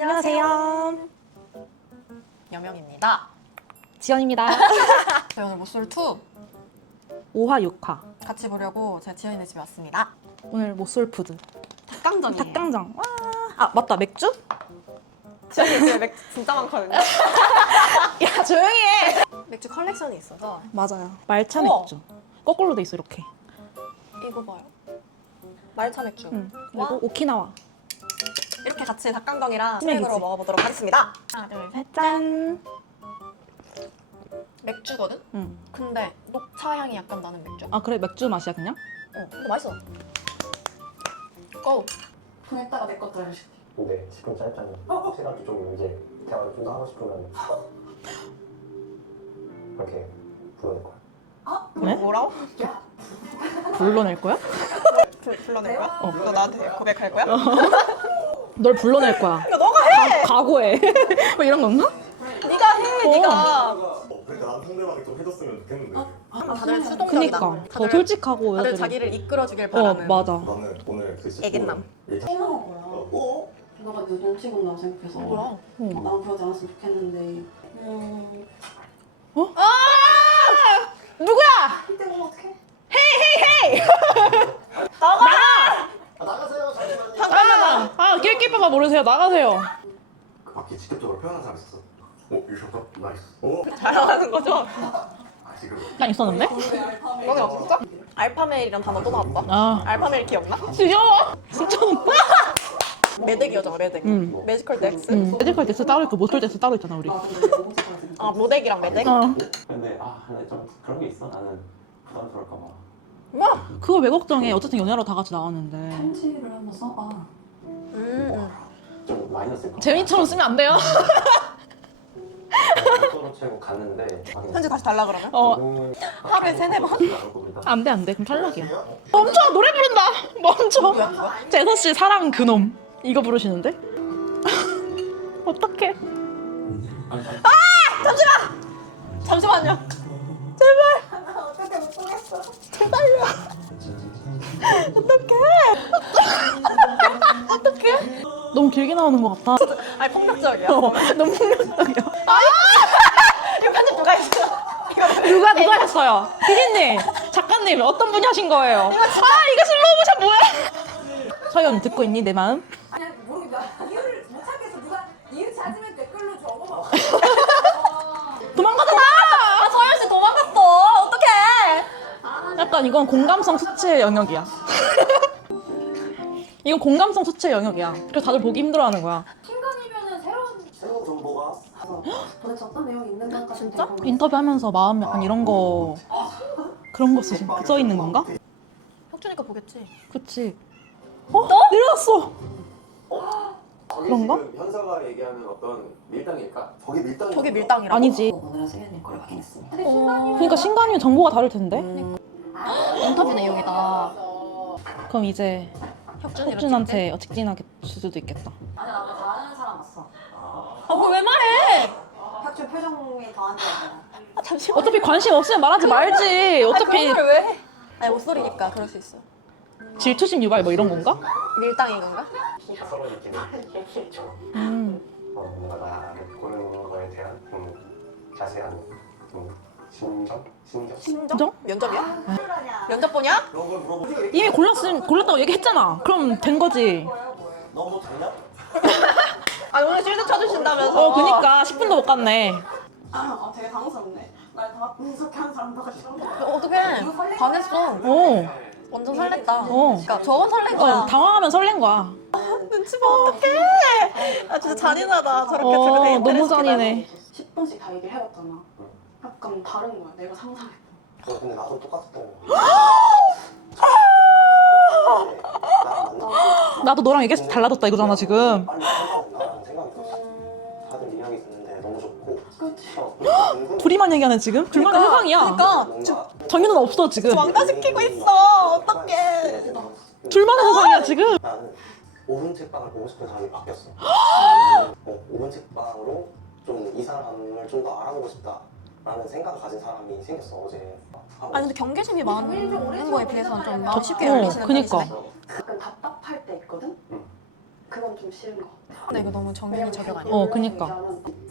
안녕하세요. 여명입니다. 지연입니다. 저희 오늘 모쏠2 5화 6화. 같이 보려고 제가 지연이네 집에 왔습니다. 오늘 모쏠푸드. 닭강정이에요. 닭강정. 와. 아 맞다, 맥주? 지연이 집에 맥주 진짜 많거든요. 야 조용히 해. 맥주 컬렉션이 있어서. 맞아요. 말차 우와. 맥주. 거꾸로 돼 있어 이렇게. 이거 봐요. 말차 맥주. 응. 와. 그리고 오키나와. 이렇게 같이 닭강정이랑 스낵이지. 스낵으로 먹어보도록 하겠습니다. 하나, 둘, 셋. 짠. 맥주거든? 응. 근데 녹차 향이 약간 나는 맥주? 아 그래, 맥주 맛이야 그냥? 근데 맛있어. 고! 그랬다가 내 것도 알려줄게. 근데 10분 짧잖아요. 시간도 좀 이제 대화를 좀 더 하고 싶으면 이렇게 불러낼 거야. 그래? 뭐라고? 불러낼 거야? 불러낼 거야? 너 나한테 고백할 거야? 널 불러낼 거야. 야, 너가 해! 각오해. 뭐 이런 건가? 네가 해! 네가! 그러니까 난 상대방이 좀 해줬으면 좋겠는데. 다들 수동적이다. 그니까 더 솔직하고 다들 여자들이. 자기를 이끌어주길 바라는. 맞아. 나는 오늘 그 10분 애견남. 실망한 거야. 너가 너 눈치 본다고 생각해서. 뭐야? 난 그러지 않았으면 좋겠는데. 누구야? 이때 보면 어떡해? 나가세요 잠시만요. 잠깐만. 아 길기빠가 모르세요. 나가세요. 그 밖에 직접적으로 표현한 사람 있어. 유셔서 나이스. 오. 자랑하는 거죠? 아 지금. 난 있었는데? 너네 없었어? 알파메일이란 단어 또 나왔다. 아 알파메일 기억나? 귀여워. 진짜. 메덱이었잖아, 메덱. 응. 매지컬 덱스. 메디컬 덱스 따로 있고 모털 덱스 따로 있잖아 우리. 나 근데 너무 착하지. 아, 모덱이랑 메덱? 근데 근데 좀 그런 게 있어. 나는 부담스러울까 봐. 뭐? 그걸 왜 걱정해? 어쨌든 연애하러 다 같이 나왔는데. 편지를 한번 써봐. 좀 마이너스일 것 같아. 재민이처럼 쓰면 안 돼요? 서로 채고 갔는데 편지 다시 달라 그러면? 하루에 3-4번? 안돼 안돼. 그럼 탈락이야. 멈춰, 노래 부른다. 멈춰. 재서 씨 사랑 그놈 이거 부르시는데? 어떡해? 잠시만요. 너무 길게 나오는 것 같아. 아니, 폭력적이야. 너무 폭력적이야. 이거 편집 누가 했어? 누가 했어요? 피디님, 작가님 어떤 분이 하신 거예요? 이거 슬로우 모션 뭐야? 서연 듣고 있니 내 마음? 아니 모르겠다. 이유를 못 찾겠어. 누가 이유 찾으면 댓글로 적어봐. 도망가잖아. 아, 서현씨 도망갔어. 어떡해. 약간 이건 공감성 수치의 영역이야. 이건 공감성 수치의 영역이야. 그래서 다들 보기 힘들어하는 거야. 신간이면은 새로운 정보가 도대체 어떤 내용이 있는 건가 진짜? 인터뷰하면서 마음 약간 이런 거 그런 거 써 있는 건가? 혁준이가 보겠지. 그치. 내려왔어. 그런가? 지금 현서가 얘기하는 어떤 밀당일까? 저게 밀당. 저게 밀당이라고? 아니지. 오늘은 세연이 걸 확인했습니다. 그러니까 신간이면 정보가 다를 텐데. 인터뷰 내용이다. 그럼 이제 혁준이랑 혁준한테 직진하게 줄 수도 있겠다. 아니 나도 다 아는 사람 왔어. 그걸 왜 말해? 혁준 표정이 더 안 좋아. 아, 잠시만. 어차피 관심 없으면 말하지 말지. 어차피 그런 걸 왜 해? 아니, 목소리니까 그럴 수 있어. 질투심 유발 뭐 이런 건가? 밀당인 건가? 서로 느끼는 실처럼 뭔가 나를 보는 거에 대한 자세한 신경? 심정? 면접이야? 면접 보냐? 그런 걸 물어보지. 이미 골랐다고 얘기했잖아. 그럼 된 거지. 너뭐 됐냐? 아, 오늘 실드 쳐주신다면서. 그니까 10분도 못 갔네. 되게 당황스럽네. 날 다 분석하는 사람보다 싫어. 어떡해. 반했어. 완전 설렜다. 그러니까 저건 설렌 거야. 당황하면 설렌 거야. 눈치 봐, 어떡해. 아, 진짜 잔인하다. 저렇게 저렇게 데이트를 너무 시키다니. 잔인해. 10번씩 다 얘기를 해봤잖아. 약간 다른 거야. 내가 상상해. 근데 나도 똑같았던 거. 나도 너랑 얘기해서 달라졌다 이거잖아 지금. 빨리 생각이 들었어. 다들 인연이 있는데 너무 좋고. 그렇지. 둘이만 얘기하네 지금? 둘만의 세상이야. 그러니까 정유는 없어 지금. 왕따시키고 있어. 어떡해. 둘만의 세상이야 지금. 나는 5분 책방을 보고 싶은 사람이 바뀌었어. 5분 책방으로 좀 이 사람을 좀 더 알아보고 싶다라는 생각을 가진 사람이 생겼어 어제. 아니, 근데 경계심이 많은 거에 비해서는 좀 마음 쉽게 어, 열리시는 그니까. 편이시네. 가끔 답답할 때 있거든? 그건 좀 싫은 거 같아. 근데 이거 너무 정연이 저격 아니야? 어, 그니까.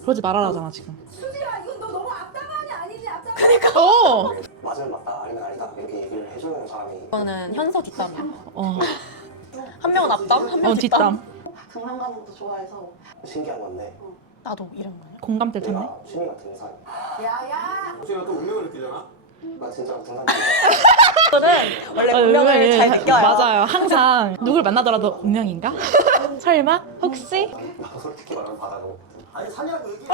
그러지 말아라잖아 지금. 수지야 이건 너 너무 앞당하니 아니지 앞당. 어. 맞으면 맞다 아니면 아니다 이렇게 얘기를 해주는 사람이 이거는 현서 뒷담이야. 어. 한 명은 앞담, 한 명은 뒷담. 뒷담. 등산 가는 것도 좋아해서 신기한 건데 나도 이런 거야. 공감대 탔네. 내가 취미가 등산이야. 야야. 혹시나 또 운명을 느끼잖아? 나 진짜 등산 저는 원래 운명을 잘 느껴요. 맞아요. 항상 누굴 만나더라도 운명인가? 설마? 혹시? 나도 솔직히 말하면 바다고 아니 산이라고 얘기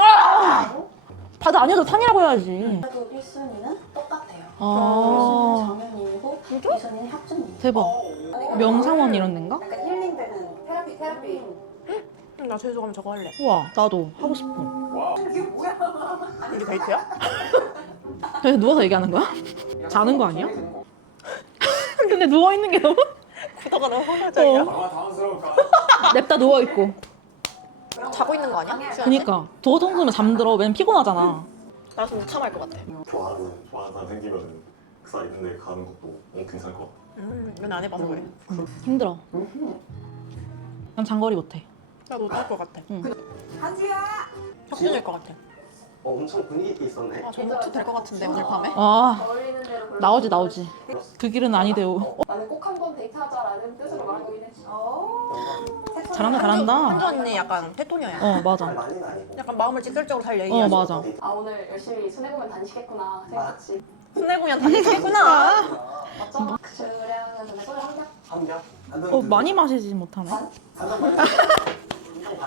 바다 아니어도 산이라고 해야지. 그래도 1순위는 똑같아요. 아. 1순위는 정연님이고 2순위는 혁준님. 대박. 명상원 이런 데인가? 약간 힐링되는 테라피. 나 제주도 가면 저거 할래. 우와, 나도 하고 싶어. 이게 뭐야? 이게 데이트야? 그래서 누워서 얘기하는 거야? 자는 거 아니야? 근데 누워 있는 게 너무 구도가 너무 혼자적이야. 얼마나 당황스러울까? 냅다 누워 있고. 자고 있는 거 아니야? 그니까 도 정도면 잠들어. 왜냐면 피곤하잖아. 나 좀 참할 것 같아. 좋아하는 사람 생기면 그 사람 있는 데 가는 것도 괜찮을 것 같아. 이건 안 해봐서 그래. 힘들어. 난 장거리 못해. 나 못할 것 같아. 한지야. 혁준일 것 같아. 엄청 분위기 있게 있었네 아, 전복투 될것 같은데 오늘 밤에? 아, 어울리는 대로 골라. 나오지. 그 길은 아니대요. 나는 꼭 한 번 데이트하자라는 뜻으로 말하고 있네. 잘한다. 한주 언니 약간 테토녀야. 어, 맞아. 많이는 아니고 약간 마음을 직설적으로 잘 얘기해. 어, 맞아. 아 오늘 열심히 순회 공연 다니시겠구나 생각했지. 순회 공연 다니시겠구나. 맞죠? 주량은 전에 꿀 한 겹. 한 병? 한 병? 어, 많이 마시지 못하네.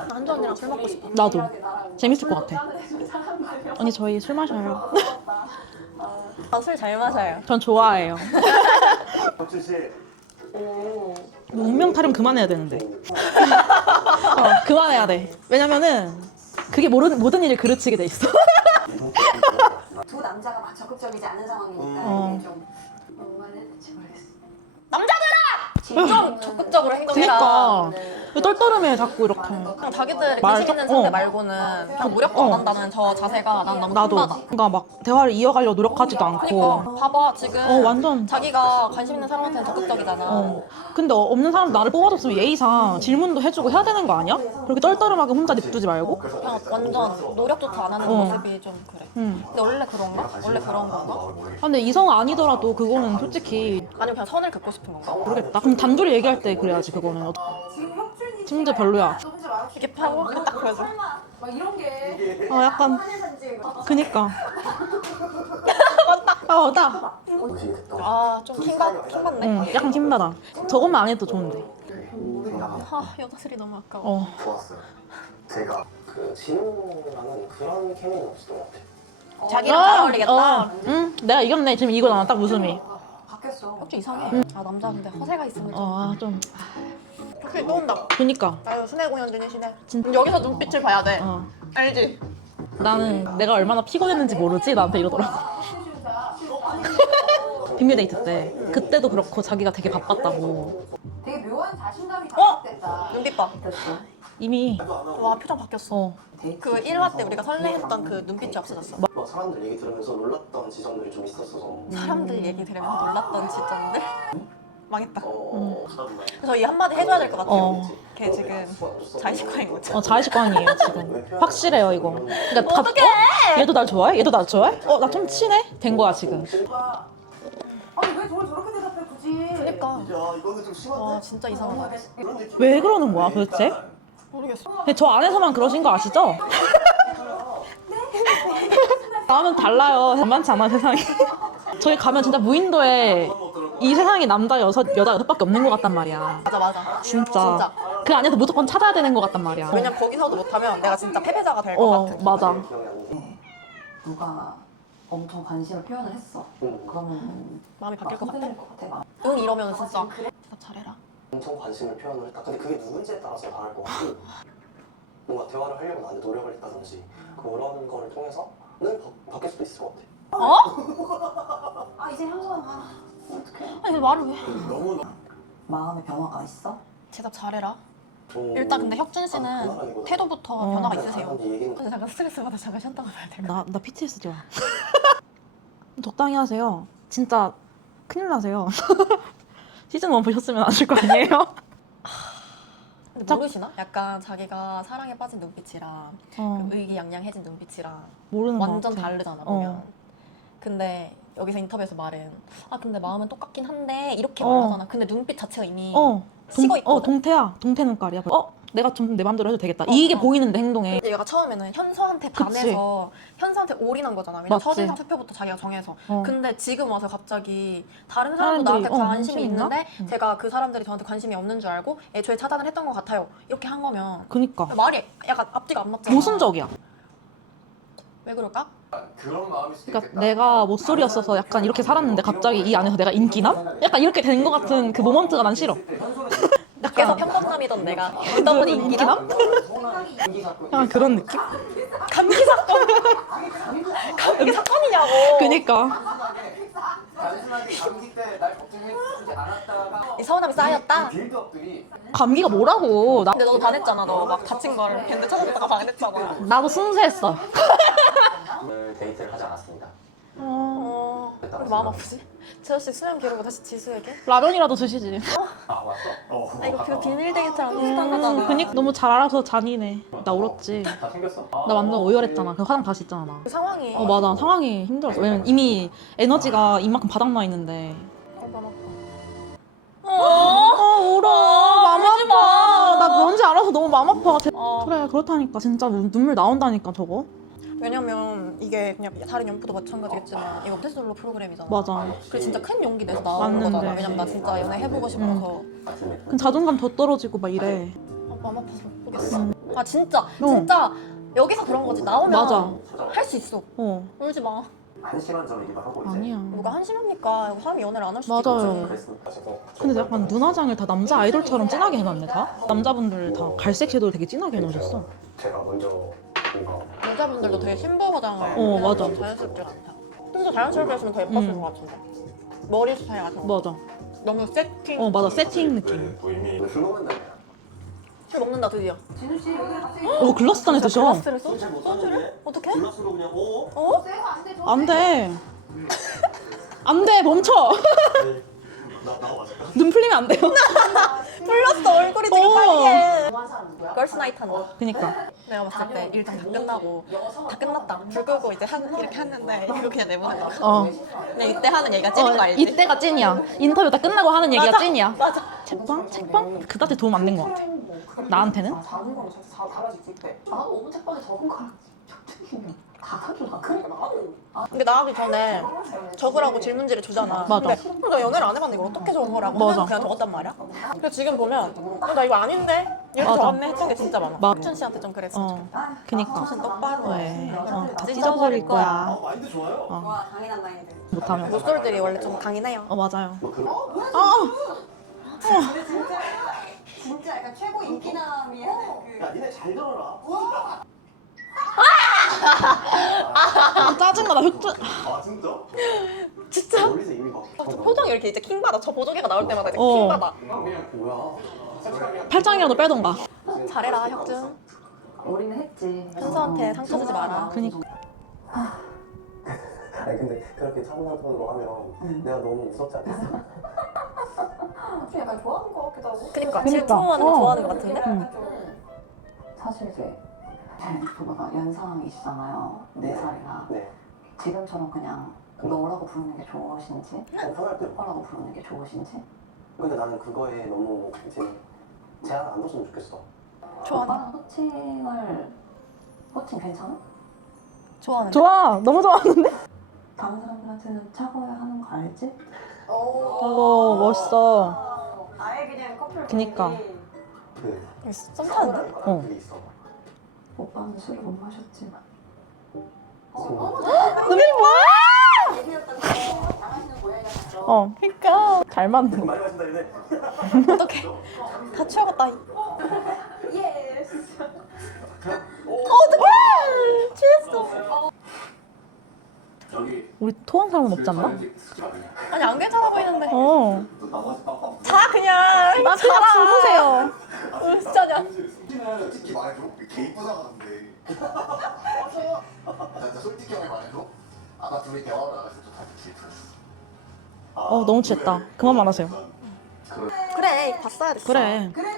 한주 언니랑 술 먹고 싶어. 나도. 나랑 재밌을 것 같아. 짠을 해준 사람 말이야. 언니, 저희 술 마셔요. 아, 술 잘 마셔요. 전 좋아해요. 혁준 씨 운명 타령 그만해야 되는데. 그만해야 돼. 왜냐면은 그게 모든 일을 그르치게 돼 있어. 두 남자가 막 적극적이지 않은 상황이니까 어. 이게 좀. 뭔 말했는지 모르겠어. 좀 적극적으로 행동해라. 그니까. 왜 떨떠름해, 자꾸 이렇게. 그냥 자기들 말 관심 있는 좀- 상대 어. 말고는 그냥 무력도 안 한다는 저 자세가 난 너무 나도. 킹받아. 그러니까 막 대화를 이어가려고 노력하지도 않고. 그러니까 봐봐 지금 완전. 자기가 관심 있는 사람한테는 적극적이잖아. 근데 없는 사람 나를 뽑아줬으면 예의상 질문도 해주고 해야 되는 거 아니야? 그렇게 떨떠름하게 혼자 냅두지 말고. 그냥 완전 노력조차 안 하는 모습이 좀 그래. 근데 원래 그런가? 원래 그런 건가? 아, 근데 이성 아니더라도 그거는 솔직히 아니면 그냥 선을 긋고 싶은 건가? 모르겠다. 그럼 단둘이 얘기할 때 그래야지 그거는. 지금 혁준이. 진짜 별로야. 너 혼자 말하고 이렇게 파고 딱 보여줘. 막 이런 게. 약간. 한일산지. 그니까. 맞다. 의식이 됐던 아좀 킹받네. 약간 힘나다. 저것만 안 해도 좋은데. 생각하면 아 여자들이 너무 아까워. 어. 좋았어요 제가 그 진우랑은 그런 케미는 없었던 것 같아요 자기랑 잘 어울리겠다. 응, 내가 이겼네. 지금 이거 나딱 웃음이. 바뀌었어. 혁준 이상해. 아 남자 근데 허세가 있으면 좀. 좀. 혁준이 또 온다. 그니까. 아유 순회 공연 중이시네. 여기서 눈빛을 봐야 돼. 알지? 나는 내가 얼마나 피곤했는지 모르지? 나한테 이러더라고. 빅뮤 데이트 때. 그때도 그렇고 자기가 되게 바빴다고. 되게 묘한 자신감이 어? 자극됐다. 눈빛 봐. 이미. 와 표정 바뀌었어. 그 1화 때 우리가 설레했던 그 눈빛이 없어졌어. 막 사람들 얘기 들으면서 놀랐던 지점들이 좀 있었어서 사람들 얘기 들으면서 놀랐던 시점들. 망했다. 어, 그래서 이 한마디 해줘야 될 것 같아요. 어. 걔 지금 자의식화인 거죠. 자의식광이에요, 지금. 확실해요, 이거. 그러니까 어떡해! 얘도 날 좋아해? 얘도 날 좋아해? 나 좀 친해? 된 거야, 지금. 아니 왜 저걸 저렇게 대답해 굳이? 그러니까. 야 이거는 좀 심한데? 와 진짜 이상하다. 그런 느낌 왜 그러는 거야, 도대체? 모르겠어. 근데 저 안에서만 그러신 거 아시죠? 나는 달라요. 만만치 않아, 세상이. 저기 가면 진짜 무인도에 이 세상에 남자 여자밖에 없는 것 같단 말이야. 맞아. 진짜. 그 안에서 무조건 찾아야 되는 것 같단 말이야. 왜냐면 거기서도 못하면 내가 진짜 패배자가 될 것 같아. 맞아. 기억이 안 나. 누가 엄청 관심을 표현을 했어. 그러면 마음이 바뀔 것 같아. 흔들릴 것 같아. 응 이러면 진짜 대답 잘해라. 엄청 관심을 표현을 했다. 근데 그게 누군지에 따라서 다를 것 같고 뭔가 대화를 하려고 나한테 노력을 했다든지 그런 거를 통해서는 바뀔 수도 있을 것 같아. 아 이제 향수가 가. 어떡해. 아니 왜 말을 왜? 너무 마음의 변화가 있어? 대답 잘해라. 좀 일단 근데 혁준 씨는 변화라기보다 태도부터 변화가 있으세요. 다른 얘기는 근데 잠깐 스트레스 받아 잠깐 쉬었다가 봐야 될 것 같아. 나 PTSD야. 적당히 하세요. 진짜 큰일 나세요. 시즌 1 보셨으면 아실 거 아니에요? 근데 모르시나? 약간 자기가 사랑에 빠진 눈빛이랑 어, 의기양양해진 눈빛이랑 모르는 거 완전 같아. 다르잖아 보면. 어. 근데 여기서 인터뷰에서 말은 근데 마음은 똑같긴 한데 이렇게 어. 말하잖아. 근데 눈빛 자체가 이미 어, 식어 있거든. 동태야. 동태 눈깔이야. 내가 좀 내 맘대로 해도 되겠다. 이게 보이는데 행동에. 근데 얘가 처음에는 현서한테 그치. 반해서 현서한테 올인한 거잖아. 왜냐면 맞지. 첫인상 투표부터 자기가 정해서. 어. 근데 지금 와서 갑자기 다른 사람도 사람들이, 나한테 관심이 관심 있나? 있는데 응. 제가 그 사람들이 저한테 관심이 없는 줄 알고 애초에 차단을 했던 것 같아요. 이렇게 한 거면 그니까. 말이 약간 앞뒤가 안 맞잖아. 모순적이야. 왜 그럴까? 그런 마음일 수도 그러니까 내가 모쏠이었어서 약간 이렇게 살았는데 갑자기 이 안에서 내가 인기남? 약간 이렇게 된 것 같은 그 모먼트가 난 싫어. 밖에서 평범남이던 내가 듣다 보니 인기남? 약간 그런 느낌? 감기 사건. 감기 사건이냐고. 그니까. 단순하게 감기 때 날 걱정해주지 않았다가 이 서운함이 쌓였다. 빌드업들이 감기가 뭐라고. 근데 너도 반했잖아. 너 막 다친 거를 밴드 찾아줬다가 반했잖아. 나도 순수했어. 오늘 데이트를 하지 않았습니다. 왜 이렇게 마음 아프지? 재현씨 수면 기록을 다시 지수에게? 라면이라도 드시지. 아 왔어? 이거 그 비밀 데이트랑 비슷한 거잖아. 그니까 너무 잘 알아서 잔이네. 나 울었지. 다 챙겼어? 나 완전 오열했잖아. 그 화장 다시 있잖아 나. 그 상황이. 맞아. 상황이 힘들었어. 왜냐면 이미 에너지가 이만큼 바닥나 있는데. 마음 아파. 울어. 마음 아파. 나 뭔지 알아서 너무 마음 아파. 어. 그래 그렇다니까. 진짜 눈물 나온다니까 저거. 왜냐면 이게 그냥 다른 연프도 마찬가지겠지만 이거 모태솔로 프로그램이잖아. 맞아. 그래 진짜 큰 용기 내서 나오는 맞는데. 거잖아. 왜냐면 나 진짜 연애 해보고 싶어서. 그럼 자존감 더 떨어지고 막 이래. 마음 아파서 못 보겠어. 아 진짜 여기서 그런 거지. 나오면 맞아. 할 수 있어. 울지 마. 한심한 점이기도 하고 이제 아니야. 누가 한심합니까? 사람이 연애를 안 할 수도 맞아요. 있지. 그랬어. 근데 약간 눈화장을 다 남자 아이돌처럼 진하게 해놨네 다. 남자분들 다 갈색 섀도우 되게 진하게 해놓으셨어. 제가 먼저 뭔가 여자분들도 되게 심보 화장을 맞아. 자연스럽게 같아. 좀 더 자연스럽게 했으면 더 예뻤을 것 같은데. 머리 스타일 같은 거. 맞아. 너무 세팅. 맞아. 세팅 느낌. 또 이미 술 먹는다. 술 먹는다 드디어. 글라스탄에 드셔. 글라스를 소주를? 어떻게? 글라스로 그냥 어? 안 돼. 안 돼. 멈춰. 나 맞아. 눈 풀리면 안 돼요. 풀렸어 얼굴이 지금 어. 빨개. 걸스 나이트 한다. 그니까. 내가 봤을 때 일정 다 끝나고 다 끝났다. 불 끄고 이제 이렇게 했는데 이거 그냥 내보낸 거야. 근데 이때 하는 얘기가 찐인 거 알지? 이때가 찐이야. 인터뷰 다 끝나고 하는 얘기가 맞아. 찐이야. 맞아. 책방? 그다지 도움 안 된 것 같아. 나한테는? 작은 거는 다 달라지지. 나도 5분 책방에 적은 거랑 다 달라. 그러니까 나도. 근데 나가기 전에 적으라고 질문지를 주잖아. 맞아. 근데 나 연애를 안 해봤는데 이걸 어떻게 적어라고 맞아. 하면 그냥 적었단 말이야. 근데 지금 보면 나 이거 아닌데? 이렇게 맞아. 적었네 했던 게 진짜 많아. 맞아. 혁준 씨한테 좀 그랬으면 좋겠다. 그니까. 정신 똑바로 해. 다 찢어버릴 거야. 마인드 좋아요. 와 강인한 마인드. 못하면. 모쏠들이 원래 좀 강인해요. 맞아요. 진짜 약간 최고 인기남이 하는 그. 야 니네 잘 들어라. 짜증나. 나 흑주. 아 진짜? 진짜? 멀리서 이미 막. 표정이 이렇게 이제 킹받아. 저 보조개가 나올 때마다 이제 어. 킹받아. 뭐야? 팔짱이라도 빼던가. 잘해라 혁준. 우리는 했지. 현서한테 상처 주지 마라. 그니까. 아니 근데 그렇게 차분한 톤으로 하면 내가 너무 무섭지 않겠어? 좀 약간 좋아하는 것 같기도 하고. 그니까 그니까. 질투하는 거 좋아하는 거 같은데? 사실 이제 그거가 연상이시잖아요. 4살이나. 네. 지금처럼 그냥 너라고 부르는 게 좋으신지 편할 때. 오빠라고 부르는 게 좋으신지 근데 나는 그거에 너무 이제 제한을 안 뒀으면 좋겠어. 좋아하는 오빠랑 호칭 괜찮아? 좋아하는 좋아. 너무 좋아하는데? 다른 사람들한테는 차가워야 하는 거 알지? 멋있어. 아예 그냥 커플. 그니까. 그 썸 타는데? 그게 있어. 오빠는 술을 못 마셨지만 눈이 뭐야? 얘기였던 거 나가시는 고양이가 갔어. 그니까. 잘 맞는 거. 많이 마신다 얘네. 어떡해. 다 취하겠다. 예. 취했어. 여기 우리 토한 사람은 없지 않나? 아니 안 괜찮아 보이는데. 자 그냥. 나 다 주무세요. 진짜냐? 솔직히 말해줘. 개 이쁘다 가는데. 나 진짜 솔직하게 말해줘. 아까 둘이 대화하다 나갔을 때 다들 개 이쁘였어. 너무 취했다. 그만 말하세요. 그래 봤어야 됐어. 그래. 그래.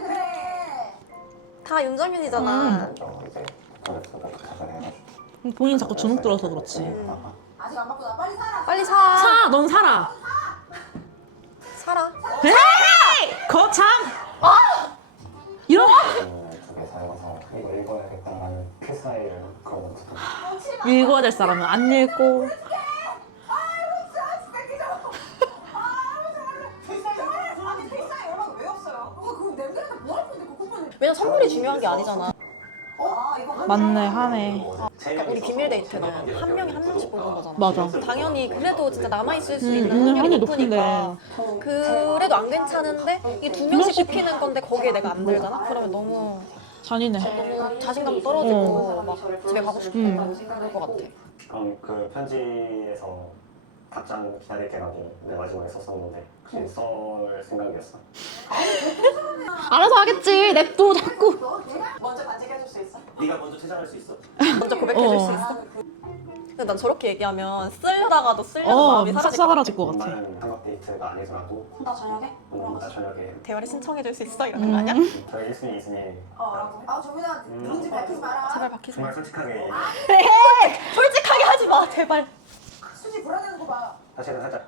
다 윤정현이잖아. 이제 저녁도 자전해가지고 본인 자꾸 주눅 들어서 그렇지. 아직 안 바꾸나 빨리 살아. 빨리 사. 사! 넌 살아! 살아. 에이! 거참! 이런 두개 사용해서 이거 읽어야겠다라는 필사이를 그런 것도 읽어야 될 사람은 안 읽고 아니 필사에 연락을 왜 없어요? 그거 냄새나서 뭐할 건데 그 쿠폰을. 왜냐면 선물이 중요한 게 아니잖아. 아 이거 맞네 하네. 그러니까 우리 비밀 데이트는 한 명이 한 명씩 뽑은 거잖아. 맞아. 당연히 그래도 진짜 남아있을 수 있는 확률이 확률이 높은데. 높으니까 그래도 안 괜찮은데 이 두 명씩 뽑히는 건데 거기에 내가 안 들잖아? 그러면 너무 잔인해. 자신감 떨어지고 막 집에 가고 싶고 그럴 것 같아. 그럼 그 편지에서 답장 기다릴게 라고 내 마지막에 썼었는데 혹시 썰 생각이었어? 알아서 하겠지. 냅둬 자꾸. 먼저 간직해줄 수 있어? 네가 먼저 퇴장할 수 있어. 먼저 고백해줄 수 있어? 근데 난 저렇게 얘기하면 쓰려다가도 마음이 싹 사라질 것 같아. 사라질 것 같아. 엄마는 삼각 데이트가 아니더라도 나 저녁에? 나 저녁에 대화를 신청해줄 수 있어? 이러는 거 아니야? 저희 1순위 2순위 라고. 아 정민아 누군지 밝히지 마라. 제발 바뀌지 마. 정말 솔직하게 솔직하게 하지 마, 제발. 수지 불안해하는 거 봐. 사실은 살짝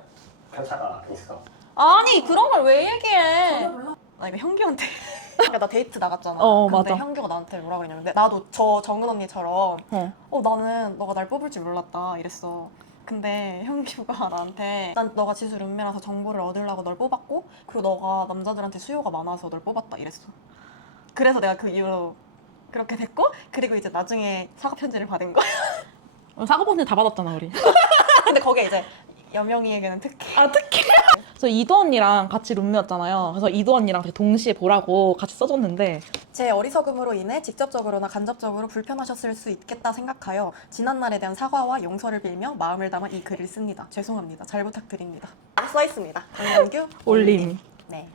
편차가 있어. 아니 그런 걸 왜 얘기해? 나 이거 현규한테 그러니까 나 데이트 나갔잖아. 근데 맞아. 현규가 나한테 뭐라고 했냐면 나도 저 정은 언니처럼 어. 나는 너가 날 뽑을 줄 몰랐다 이랬어. 근데 현규가 나한테 난 너가 지수 룸메라서 정보를 얻으려고 널 뽑았고 그리고 너가 남자들한테 수요가 많아서 널 뽑았다 이랬어. 그래서 내가 그 이후로 그렇게 됐고 그리고 이제 나중에 사과 편지를 받은 거야. 사과본지 다 받았잖아 우리. 근데 거기에 이제 여명이에게는 특혜. 아 특히. 그래서 이도 언니랑 같이 룸메였잖아요. 그래서 이도 언니랑 되게 동시에 보라고 같이 써줬는데 제 어리석음으로 인해 직접적으로나 간접적으로 불편하셨을 수 있겠다 생각하여 지난날에 대한 사과와 용서를 빌며 마음을 담아 이 글을 씁니다. 죄송합니다. 잘 부탁드립니다. 써 있습니다. 강현규 올림. 네.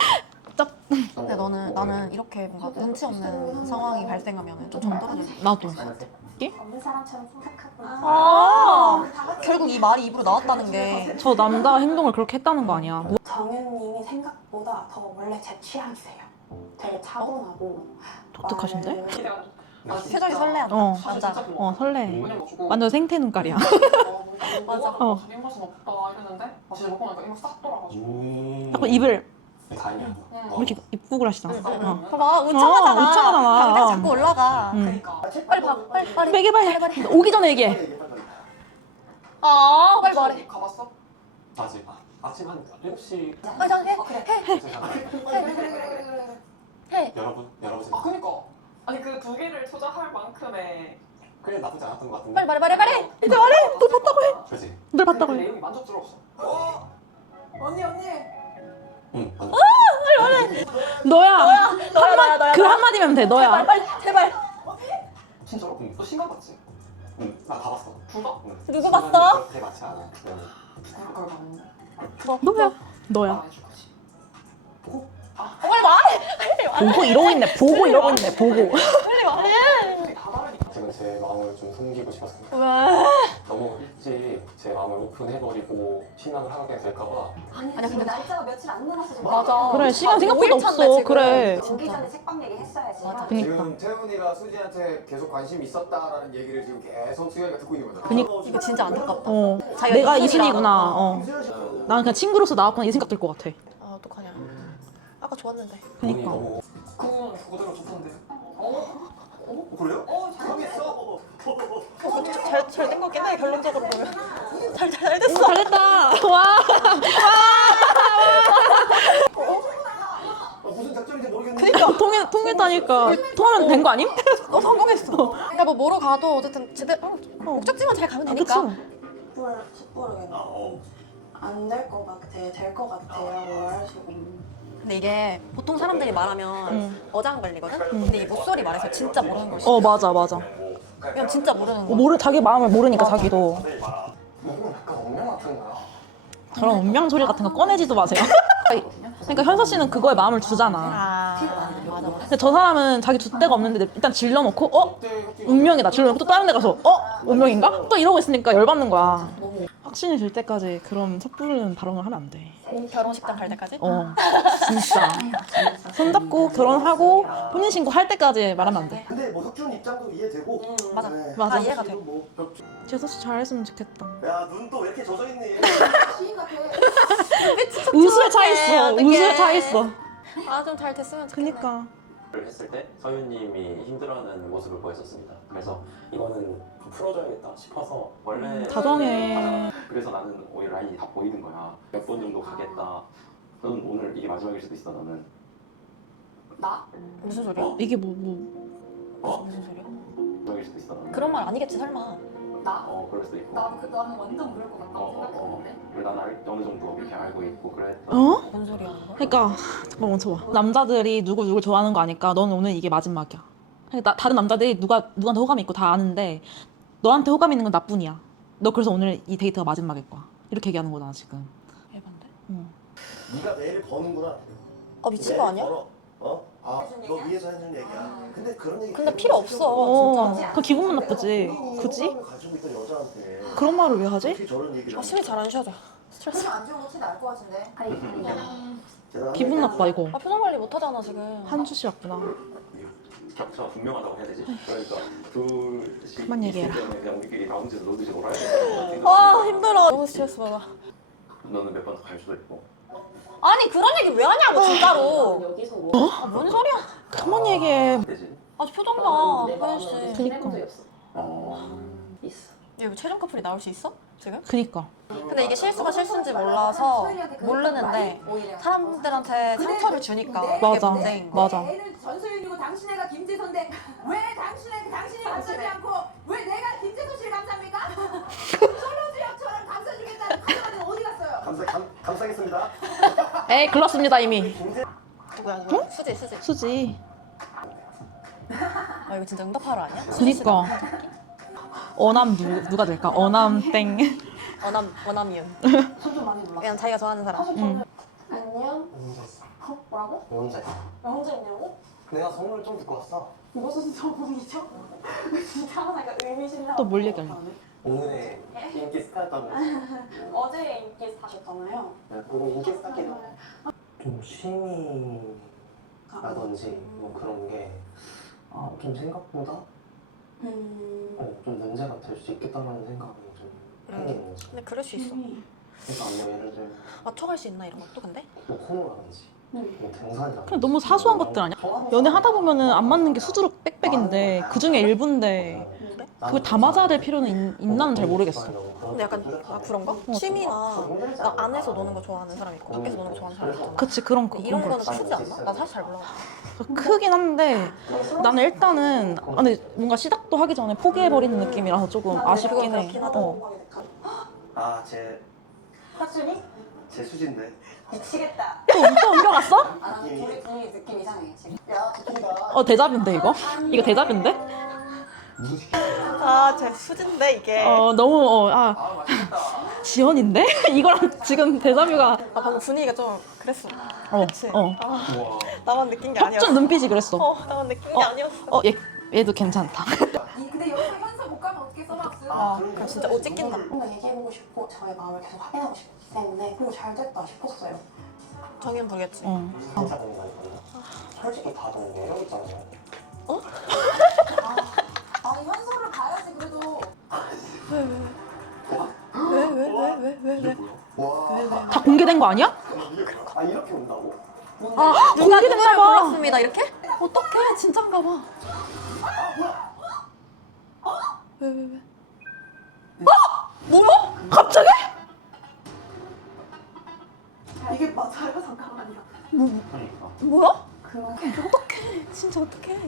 쩍. 근데 나는 이렇게 뭔가 눈치 없는 상황이 발생하면 좀 정 떨어져. 나도. 없는 사람처럼 생각하고 결국 이 말이 입으로 나왔다는 게 저 남자가 행동을 그렇게 했다는 거 아니야. 정현님이 생각보다 더 원래 제 취향이세요. 되게 차분하고 독특하신데? 표정이 설레한다. 어. 남자가. 설레. 완전 생태 눈깔이야. 맞아. 어. 입맛은 없다 이랬는데 진짜 먹고 나니까 입맛 싹 돌아가지고 자꾸 입을 다행이야. 이렇게 입국을 하시잖아. 봐봐, 우청하잖아. 우청하잖아. 당장 자꾸 올라가. 빨리 봐, 빨리. 얘기해 빨리. 오기 전에 얘기해. 빨리 말해. 가봤어? 아직 한 7시 빨리 해. 해. 열어보세요. 아 그니까 아니 그 두 개를 투자할 만큼의 꽤 나쁘지 않았던 것 같은데. 빨리 말해. 이제 말해. 너 봤다고 해. 그렇지. 널 그 봤다고 해. 내용이 만족스러웠어. 언니. 응. 맞아. 너야. 너야. 그 한마디면 돼. 너야. 제발. 진짜로? 응. 너 신간 봤지? 응. 나 다 봤어. 둘 다? 응. 누구 봤어? 그렇게 많지 않아. 그걸 봤는데 너야. 너야. 말해줄 거지. 빨리 말해. 보고 이러고 있네. 보고 이러고 있네. 보고. 빨리 말해. 되게 다 다르니까. 제가 제 마음을 좀 숨기고 싶었어요. 왜? 너무 일찍 제 마음을 오픈해버리고 실망을 하게 될까봐. 아니 근데 날짜가 며칠 안 남았어. 맞아. 그래 시간 생각보다 오일 차인데, 없어. 지금. 그래. 오기 전에 책방 얘기 했어야지. 맞아. 그니까. 지금 태훈이가 수지한테 계속 관심이 있었다라는 얘기를 지금 계속 수연이가 듣고 있는 거잖아. 그니까. 이거 진짜 안타깝다. 자기가 자기가 이순이구나. 이순이라고. 나는 그냥 친구로서 나왔구나 이 생각 들 것 같아. 어떡하냐. 아까 좋았는데. 그니까. 너무 그건 그거대로 좋던데. 그래요? 잘했어. 잘된 거긴 해, 결론적으로 보면. 잘 됐어. 잘했다. 와. 무슨 작전인지 모르겠는데. 그니까. 통했다니까. 통하면 된 거 아님? 너 성공했어. 그러니까 뭐 뭐로 가도 어쨌든 집에 목적지만 잘 가면 되니까. 그치. 모르겠네. 어. 안 될 것 같아. 될 것 같아요. 말하시고. 근데 이게 보통 사람들이 말하면 어장 걸리거든? 근데 이 목소리 말해서 진짜 모르는 걸 수도 있어. 맞아. 그냥 진짜 모르는 거. 자기 마음을 모르니까 자기도. 이건 약간 운명 같은 거야. 저런 운명 소리 같은 거 꺼내지도 마세요. 그러니까 현서 씨는 그거에 마음을 주잖아. 아, 맞아. 근데 저 사람은 자기 줏대가 없는데 일단 질러놓고 운명이다 질러놓고 또 다른 데 가서 운명인가? 또 이러고 있으니까 열받는 거야. 확신이 들 때까지 그런 섣부른 발언을 하면 안 돼. 결혼식장 갈 때까지? 진짜. 손잡고 결혼하고 혼인신고 할 때까지 말하면 안 돼. 근데 뭐 혁준 입장도 이해되고. 맞아. 맞아. 이해가 돼. 재수 씨 잘했으면 좋겠다. 야, 눈 또 왜 이렇게 젖어있니? 시인 같아. 우수에 차 있어. 어떡해. 우수에 차 있어. 아 좀 잘 됐으면 좋겠네. 그니까. 를 했을 때 서윤님이 힘들어하는 모습을 보였었습니다. 그래서 이거는 좀 풀어줘야겠다 싶어서 원래 다정해. 그래서 나는 오히려 라인이 다 보이는 거야. 몇 번 정도 가겠다. 넌 오늘 이게 마지막일 수도 있어. 너는 나? 무슨 소리야? 이게 뭐. 무슨 소리야? 마지막일 수도 있어. 너는 그런 말 아니겠지 설마. 나? 그럴 수도 있고. 나는 완전 그럴 것 같다고 생각했는데. 그리고 난 어느 정도 이렇게 알고 있고 그래. 뭔 소리야 이거? 그러니까 잠깐 멈춰봐. 남자들이 누굴 좋아하는 거 아니까 넌 오늘 이게 마지막이야. 그러니까 다른 남자들이 누구한테 호감이 있고 다 아는데 너한테 호감 있는 건 나뿐이야. 너 그래서 오늘 이 데이트가 마지막일 거야. 이렇게 얘기하는 거잖아 지금. 예반데? 네가 매일 버는구나. 미친 거 아니야? 벌어. 너 위에서 해주는 얘기야. 근데 그런 얘기. 근데 필요 없어 진짜. 그 기분만 나쁘지. 굳이? 가지고 있던 여자한테 그런 말을 왜 하지? 어떻게 저런 얘기를? 숨이 잘 안 쉬어져. 스트레스. 안 좋은 거 티 날 것 같은데. 기분 나빠 이거. 표정 관리 못 하잖아 지금. 한주 씨 왔구나. 격차가 분명하다고 해야 되지. 그러니까 둘이 그만 얘기해라. 있을 때는 그냥 우리끼리 라운지에서 놀듯이 놀아야 돼. 힘들어. 너무 스트레스 받아. 너는 몇 번 더 갈 수도 있고. 아니 그런 얘기 왜 하냐고 진짜로. 여기서 뭐? 뭔 소리야? 그만 얘기해. 되지. 표정 봐. 내가 하연 씨. 해본 적이 없어. 있어. 얘 최종 커플이 나올 수 있어? 지금? 그니까. 근데 이게 실수가 실수인지 몰라서 모르는데 사람들한테 상처를 주니까 그게 맞아. 문제인 거야. 맞아. 애는 전소윤이고 당신 애가 김재선데 왜 당신이 감싸지 않고 왜 내가 김재선 씨를 감쌉니까? 솔로지역처럼 감싸주겠다는 가져가는 어디 갔어요? 감사하겠습니다. 에이 글렀습니다 이미. 누구야? 수지. 수지. 이거 진짜 응답하러 아니야? 그니까. 어남 누가 될까? 어남 땡. 원남이윤. 손좀 많이 놀랐어. 그냥 자기가 좋아하는 사람. 응. 안녕. 혼자 있어. 뭐라고? 혼자. 왜 혼자 있냐고? 내가 선물 좀 듣고 왔어. 무슨 소문이죠? 진짜 항상 의미심장. 또 뭘 얘기할래? 오늘의 인기 스타였다면서. 어제 인기 스타셨잖아요. 오늘 인기 스타기도. 좀 취미라든지 뭐 그런 게 좀 생각보다 좀 문제가 될 수 있겠다는 생각이 좀 생기는 거지. 근데 그럴 수 있어. 그러니까 뭐 예를 들면 맞춰갈 수 있나 이런 것도 근데? 뭐 코너라든지 뭐 등산이라든지 그냥 너무 사소한 것들 아니야? 연애 하다 보면은 안 맞는 게 수두룩 빽빽인데 그 중에 일부인데 그걸 다 맞아야 될 필요는 있나는 잘 모르겠어. 근데 약간 그런가? 취미나 나 안에서 노는 거 좋아하는 사람 있고 밖에서 노는 거 좋아하는 사람 있잖아. 그치 그런 이런 거는 그렇지. 크지 않나? 나 사실 잘 몰라. 크긴 한데 나는 일단은 근데 뭔가 시작도 하기 전에 포기해버리는 느낌이라서 조금 아쉽긴 해. 그렇긴 하다. 제 사춘이? 수진데. 미치겠다. 또 옮겨갔어? 아, 나는 우리 분위기 느낌 이상해 지금. 야, 두통이다. 대답인데 이거? 이거 대답인데? 제 수진데 이게. 너무 지연인데? 이거랑 지금 대답이가 방금 분위기가 좀 그랬어. 그치? 나만 느낀 게 혁준 아니었어. 눈빛이 그랬어. 나만 느낀 게 아니었어. 얘도 괜찮다. 근데 여기서 현서 못 가면 어떻게 써먹었어요? 그럼 진짜 옷 찢긴다. 뭔가 얘기해보고 싶고 저의 마음을 계속 확인하고 싶기 때문에 그리고 잘 됐다 싶었어요. 정의는 모르겠지. 진짜 너무 많이 봤나? 솔직히 다들 매력 있잖아요. 아니 현서를 봐야지 그래도. 왜? 와. 다 공개된 거 아니야? 이렇게 온다고? 누가 공개됐나 누구를 봐. 골랐습니다 이렇게? 어떡해 진짠가 봐. 왜? 뭐야? 갑자기? 이게 맞아요? 잠깐만요. 그러니까. 뭐야? 어떡해. 진짜 어떡해.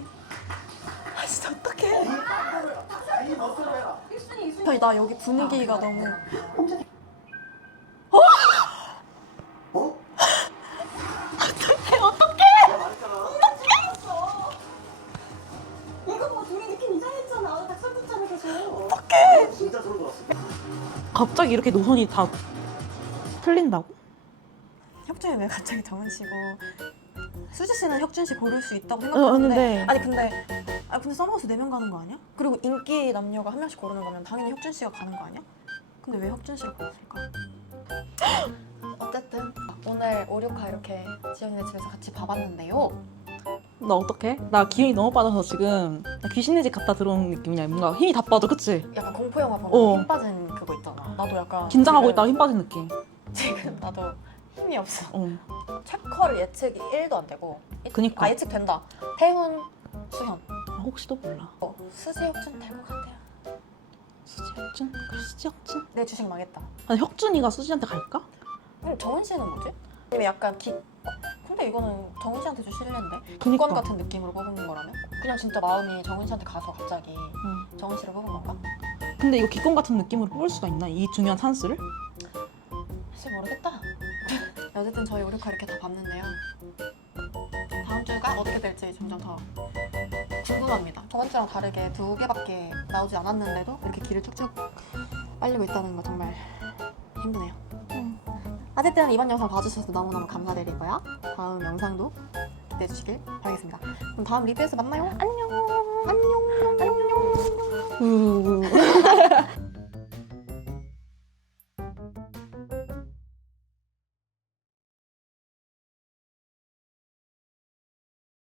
진짜 어떡해. 이 멋대로 해라. 나 여기 분위기가 너무. 이거 뭐 둘이 느낌 이상했잖아. 닭살붙잖아 계속. 진짜 소름 돋았어. 갑자기 이렇게 노선이 다 틀린다고? 협조에 왜 갑자기 정은 씨고 수지 씨는 혁준 씨 고를 수 있다고 생각하는데 근데 근데 서머하우스 4명 가는 거 아니야? 그리고 인기 남녀가 한 명씩 고르는 거면 당연히 혁준 씨가 가는 거 아니야? 근데 왜 혁준 씨를 골랐을까? 어쨌든 오늘 5, 6화 이렇게 지연이네 집에서 같이 봐봤는데요. 나 어떡해? 나 기운이 너무 빠져서 지금 나 귀신네 집 갔다 들어온 느낌이야. 뭔가 힘이 다 빠져, 그치? 약간 공포 영화 보면 어. 힘 빠진 그거 있잖아. 나도 약간 긴장하고 지금- 있다가 힘 빠진 느낌. 지금 나도 힘이 없어. 어. 체커를 예측이 1도 안 되고. 그니까. 아 예측된다. 태훈, 수현. 혹시도 몰라. 수지 혁준 될 것 같아요. 수지 혁준? 그래, 수지 혁준? 내 주식 망했다. 아니, 혁준이가 수지한테 갈까? 그럼 정은 씨는 뭐지? 아니면 약간 근데 이거는 정은 씨한테 줄 실례인데? 그니까. 기권 같은 느낌으로 뽑은 거라면? 그냥 진짜 마음이 정은 씨한테 가서 갑자기 정은 씨를 뽑은 건가? 근데 이거 기권 같은 느낌으로 뽑을 수가 있나? 이 중요한 찬스를? 사실 모르겠다. 어쨌든 저희 5, 6화 이렇게 다 봤는데요. 다음 주가 어떻게 될지 점점 더 궁금합니다. 저번 주랑 다르게 2개밖에 나오지 않았는데도 이렇게 길을 쭉쭉 빨리고 있다는 거 정말 힘드네요. 어쨌든 이번 영상 봐주셔서 너무너무 감사드리고요. 다음 영상도 기대해 주시길 바라겠습니다. 그럼 다음 리뷰에서 만나요. 안녕. 안녕. 안녕.